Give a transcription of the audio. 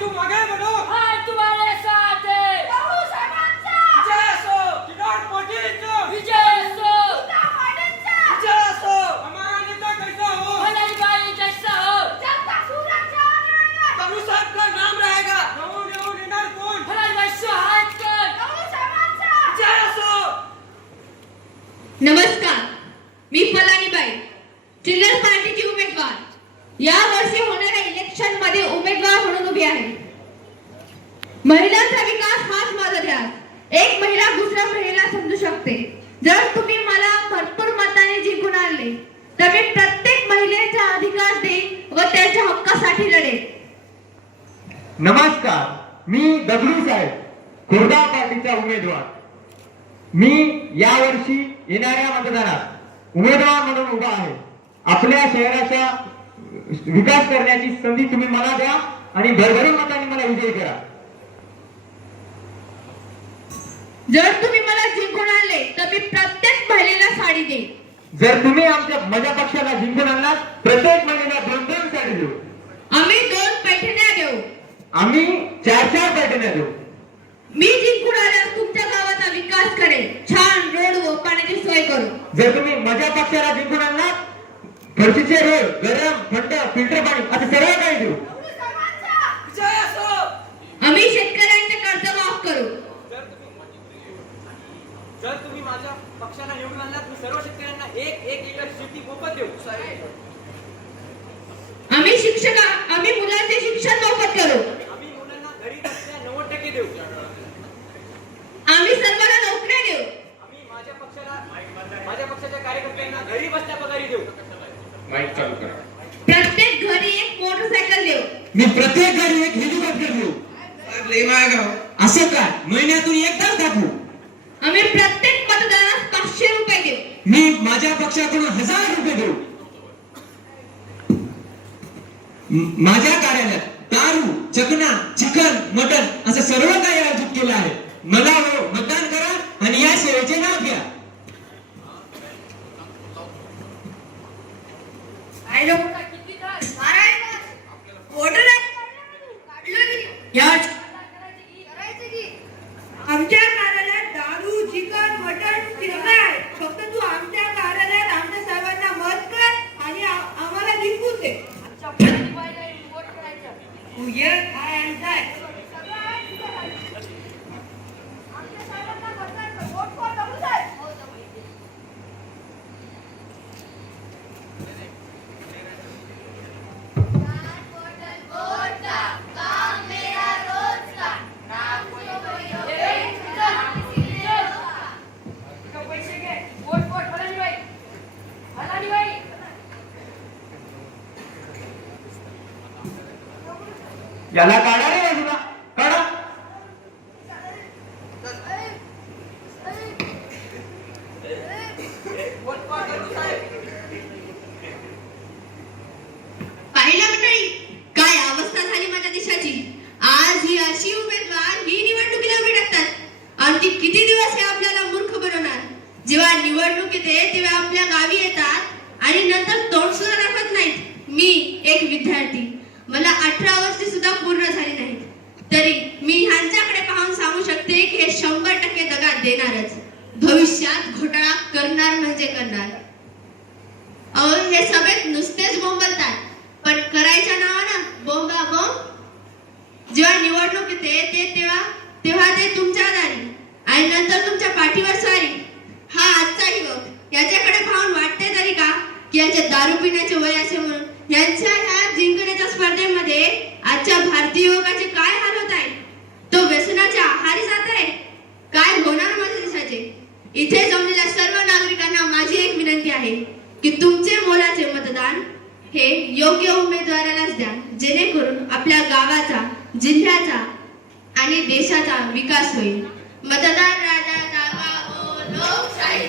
तुम आगे बढ़ो। हाँ तुम्हारे साथ है। बहु समानचा विजय असो, किनार पाटीलचा विजय असो, गीता पाटीलचा विजय असो। हमारा नेता कैसा हो? भलाई बाई जैसा हो, जनता सुरक्षा रहेगा। बाबू साहब का नाम रहेगा। नऊ देणार कोण? भलाई बाई सहायता कर। बहु समानचा विजय असो। नमस्कार, मी फलानीबाई, चिल्ड्रन पार्टीची उमेदवार. या वर्षी होणाऱ्या इलेक्शन मध्ये उमेदवार म्हणून उभी आहे. महिलांचा विकास हाच माझा ध्यास. एक महिला दुसऱ्या महिलेला समजू शकते. जर तुम्ही मला भरपूर मताने जिंकून आणले तर मी प्रत्येक महिलेचा अधिकार देईन व त्यांच्या हक्कासाठी लढेन. नमस्कार, मी दगडू साहेब, खुर्दा पार्टीचा उमेदवार. मी यावर्षी येणाऱ्या मतदानात उमेदवार म्हणून उभा आहे. आपल्या शहराचा विकास करण्याची संधी तुम्ही मला द्या आणि भरभरून मतांनी मला विजयी करा. जर तुम्ही मला जिंकून आणले तर मी प्रत्येक महिलेला साडी देईन. जर तुम्ही माझ्या पक्षाला जिंकून आणलात, प्रत्येक महिलेला 2-2 साडी देऊ. आम्ही 2 पैठण्या देऊ. आम्ही 4-4 पैठण्या देऊ. मी जिंकून आल्यास तुमच्या गावाचा विकास करेन. छान रोड व पाण्याची सोय करू. जर तुम्ही माझ्या पक्षाला जिंकून आणलात, फरशीचे रोड, गरम, थंड, फिल्टर पाणी असं सर्व काही देऊ. बहु समानचा विजय असो. आम्ही शेतकऱ्यांचे कर्ज माफ करू. जर तुम्ही माझ्या पक्षाला निवडून आणलात, मी सर्व शेतकऱ्यांना 1 लिटर शेती मोफत देऊ. आम्ही मुलांचे शिक्षण मोफत करू. आम्ही मुलांना घरी बसल्या 90% देऊ. आम्ही सर्वांना नोकऱ्या देऊ. आम्ही माझ्या पक्षाच्या कार्यकर्त्यांना घरी बसल्या पगारी देऊ. माईक चालू करा. प्रत्येक घरी एक मोटरसायकल देऊ. मी प्रत्येक घरी एक हेलिकॉप्टर देऊ. असं काय? महिन्यातून एकदाच दाखवू. आम्ही प्रत्येक मतदारास 500 रुपये देऊ. मी माझ्या पक्षाकडून 1000 रुपये देऊ. माझ्या कार्यालयात दारू, चकना, चिकन, मटन असं सर्व काही आयोजित केलं आहे. मला मतदान करा आणि या सेवेचे नाव घ्या. किती काय? करायचं की आमच्या कार्यालयात दारू, चिकन, मटण फिरका आहे. फक्त तू आमच्या कार्यालयात आमच्या सर्वांना मत कर आणि आम्हाला जिंकून दे. आमच्या भलाई बाईला वोट करायचं. तू ये काय आणताय? आमच्या साहेबांना मतदान कर. वोट कोण दगडू साहेब? पैसे घे. वोट भलाई बाई. भलाई बाई. याला काढा रे बाजूला. काढा. पाहिलं मंडळी, काय अवस्था झाली माझ्या देशाची. आज ही अशी उमेदवार ही निवडणुकीला उभी टाकतात आणि ती किती दिवस हे आपल्याला मूर्ख बनवणार. जेव्हा निवडणूक येते तेव्हा आपल्या गावी येतात आणि नंतर तोंड सुद्धा दाखवत नाहीत. मी एक विद्यार्थी, मला 18 वर्षे सुद्धा पूर्ण झाली नाहीत, तरी मी ह्यांच्याकडे पाहून सांगू शकते की हे 100% दगा देणारच. भविष्यात घोटाळा करणार म्हणजे करणार. अहो, हे सगळे नुसतेच बोंबलतात, पण करायच्या नावानं बोंबा बोंब. जेव्हा निवडणूक येते तेव्हा ते तुमच्या दारी आणि नंतर तुमच्या पाठीवर स्वारी. हा आजचा युवक, याच्याकडे पाहून वाटते तरी का की याचे दारू पिण्याचे वय असे म्हणून. यांच्या ह्या जिंकण्याच्या स्पर्धेमध्ये आजच्या भारतीय युवकाचे काय हाल होत आहे. तो व्यसनाच्या आहारी जात आहे. काय होणार माझ्या देशाचे. इथे जमलेल्या सर्व नागरिकांना माझी एक विनंती आहे की तुमचे मोलाचे मतदान हे योग्य उमेदवारालाच द्या, जेणेकरून आपल्या गावाचा, जिल्ह्याचा आणि देशाचा विकास होईल. मतदान राजा जागा हो, लोकशाही.